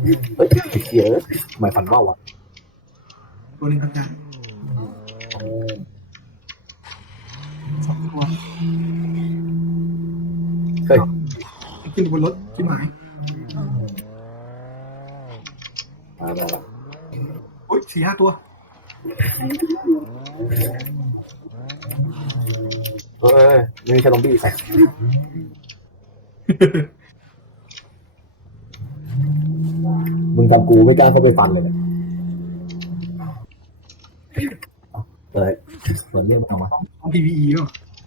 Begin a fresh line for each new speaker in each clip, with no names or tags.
เฮ้ยเขียทำไมฟันว่าวะ
ตัวหนึงครับอาจารย์สองตัว
เฮ้ย
ขึ้นบนรถขึ้นหมาย
มา
อุ้ย4-5 ตัว
เฮ้ยไม่มีแค่ซอมบี้ใส่มึงกับกูไม่กล้าเข้าไปฟันเลยเนี่ยเลยเหมือนเรียกมันออกมา
ของ PVE ก็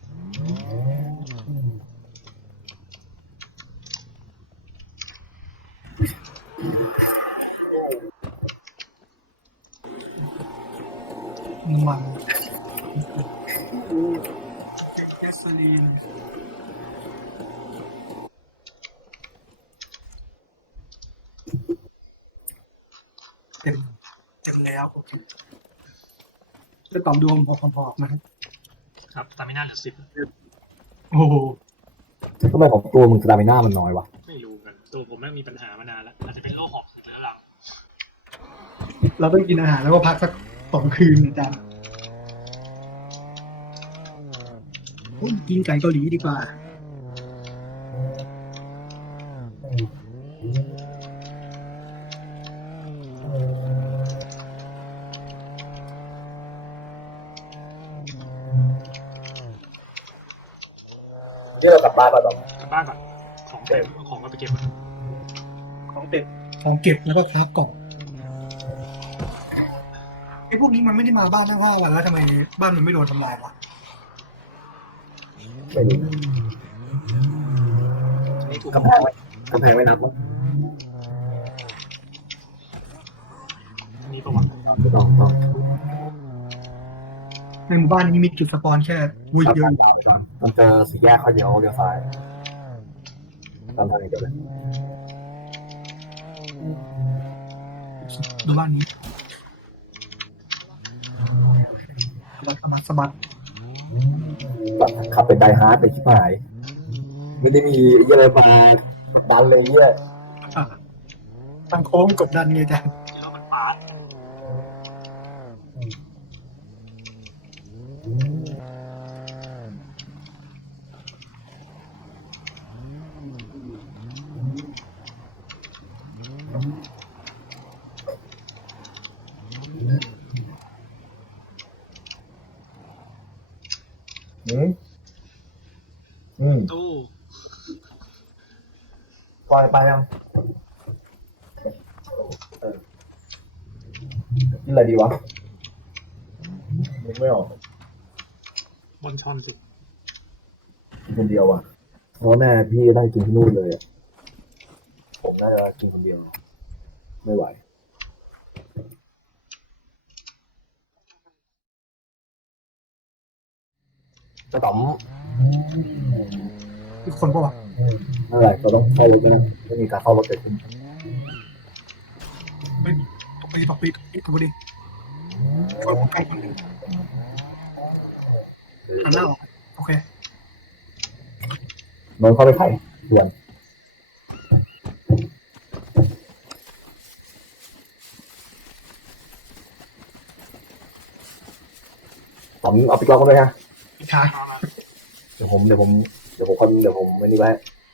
น้ำมันแก๊สโซลีนเต็มแล้วโอเคจะตอบดวงพอๆนะครับ
ครับตาไม่น่าเหลือ10
โอ้โห
ทำไมของตัวมึงสตามิน่ามันน้อยวะ
ไม่รู้กันตัวผมแม่งมีปัญหามานานแล้วอาจจะเป็นโรคหอบหืดเรื้อรัง
เราต้องกินอาหารแล้วก็พักสัก2 คืนอาจารย์โอ้ยกินไก่เกาหลีดีกว่า
นี่เรากลับบ้านป่ะตอน
กลับบ้านก่อนของเต็มเอาของมาไปเก็บก่อน
ของเก็บของเก็บแล้วก็คราฟกล่องไอ้พวกนี้มันไม่ได้มาบ้านทั้ง5 วันแล้วทำไมบ้านมันไม่โดนทำลายวะ
ไม่รู้
นี่กู
กำแพงไว้กำแพงไว้นับมั้ง
มีประวัติ
ต้อง
ในหมู่บ้านนี้มีจุดสปอนแค่วุ้ย
รับ
เยอะ
การยาวไปก่อนมันเจอสี่แยกเขาเดี๋ยวซ้ายตามทางนี้เดี๋ยวเลย
ดูบ้านนี้สะบัด
แบบขับเป็นไดฮาร์ดไปชิบหายไม่ได้มีอะไรมาดันเลยเนี่ย
ทางโค้งกดดันไงอาจารย์
แล้วมันปาด ตู้
ปล่อยไปยังกินอะไรดีวะนึกไม่ออก
บนช่อนสิ
กินคนเดียวอ่ะเพราะแม่พี่ได้กินที่นู่นเลยอ่ะผมน่าจะกินคนเดียว ไม่ไหวจะต๋อม
ทุกคนปะวะ
นั่นแหละเราต้องเข้ารถนะไม่มีการเข้ารถเกิดขึ้น
ไม่มีตกไปช่วยผมใกล้คนอื่นหันหน้าออกโอเคน
นท์เข้าไปไข่เดือนผมเอาไปกรองกันเลยฮะ
อีกทาง
เอาละ
เดี๋ยวผมไม่นี่ไว้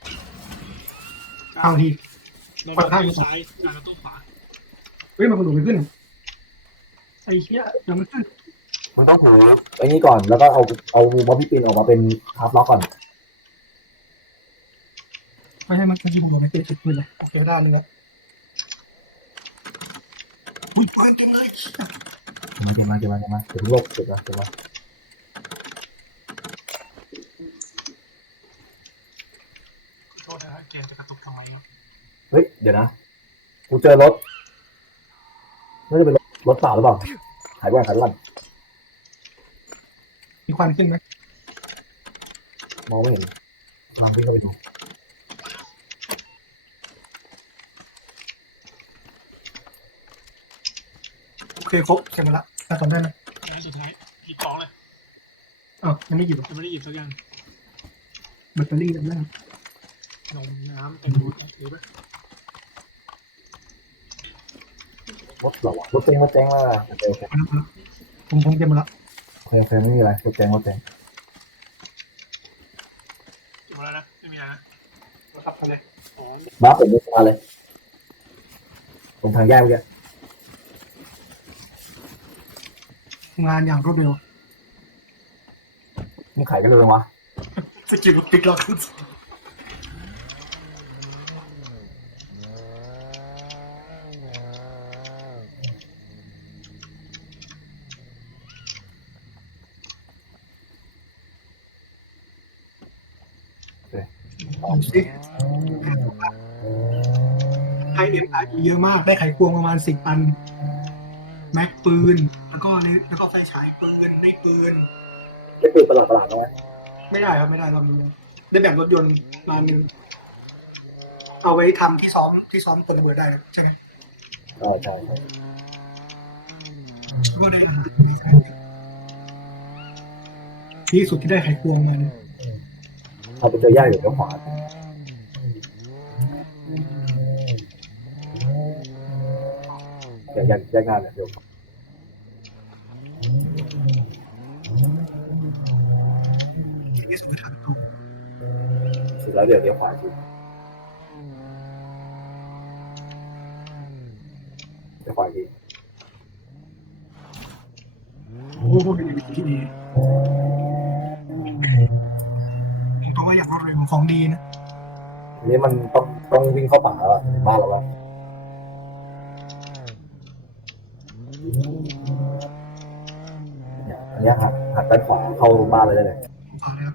เอาที
ในบ้านซ้ายแล้วตู้ขวา
เฮ้ยมันกระโดดไม่ขึ้นไอ้เหี้ยยังไม่ขึ้น
มันต้องหาไอ้นี่ก่อนแล้วก็เอามอพี่ปินออกมาเป็นคาร์บล็อกก่อน
ไม่ใช่มันจะยิงหัวไม่ติดขึ้นเลยโอเคได้เลยครับอุ้ยปานจังเลย
เก็บมาเดี๋ยวโลกเก็บมา
โทษนะเกมจะกระตุกทำไม
เฮ้ยเดี๋ยวนะกูเจอรถน่าจะเป็นรถเปล่าหรือเปล่าขายแหวนขายแหวน
มีควันขึ้นไหม
มองไม่เห็นลองขึ้นเข้าไปดู
โอเคครบเสร็จหมดละแต่ตอนได้ไหม
แล้วสุดท้ายหยิบของเลย
อ้าวยังไม่หยิบ
ยังไม่ได้หยิบสักอย่าง
แบตเตอรี่กันแล้ว
นมน้ำเต็มรถหรือเปล่า
รถเหรอวะรถเจ๊งแล้วโอเคโอเค
ผมเก็บมาแล้ว
โอเคโอเคไม่มีอะไรรถเจ๊ง
จบแล้วนะไม่มีอะไรนะ
มาขับกันเลย
อ๋อ
บ้าผมไม่มาเลยตรงทางแยกเมื่อกี้
งานอย่างรวดเร็ว
มึงขายกันเลยวะ
สกิลติ๊กล็อกขึ้น ดูสิไอเอ็มไอเยอะมากได้ไขควงประมาณ10 อันแม็กปืนแล้วก็ไฟฉายปืนได้ปืน
ไม่คือประหลาดนะ
ไม่ได้ครับไม่ได้เรามีได้แบบรถยนต์มาหนึ่งเอาไว้ทำที่ซ้อมเปิดระเบิดได้ใช่ไหม
ใช่ใช่ใช่
ก็ได้อาหารในสายที่สุดที่ได้ไขควงมาเนี่ย
เอาไปเจอแยกอยู่เดี๋ยวขวาแยกงานเนี่ยเดี๋ยว
ที่สุดทางตรง
เสร็จแล้วเดี๋ยวขวาทีเดี๋ยวขวาที
โอ้โหเป็นวิธีที่ดีผมต้องว่าอย่างรวดเร็วของดีนะ
อันนี้มันต้องวิ่งเข้าป่าแล้วบ้านเราแล้วอันนี้หักด้านขวาเข้าบ้านเลยได้เลย
ผมขอเลยครับ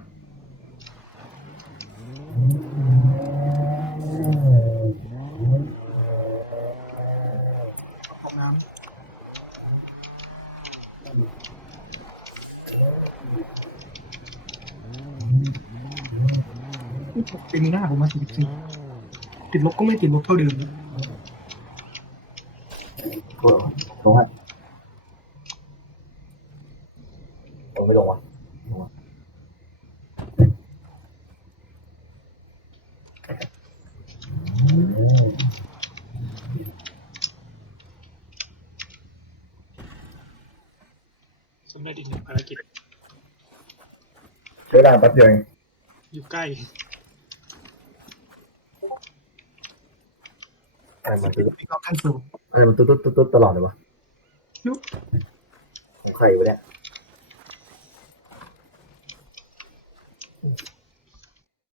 ของน้ำเป็นหน้าผมมา44ติดลบก็ไม่ติดลบเท่าเดิมนะ
ก็ลงฮะลงไม่ลงวะลงวะ
สำเร็จอีกหนึ่งภารกิจ
ใช้เวลาแป๊บเดียวเอง
อยู่ใกล้
มันตุ๊ด
มีความขั้นสูง
มันตุ๊ดตลอดเลยวะ
ยุบ
ของใครวะเนี่ย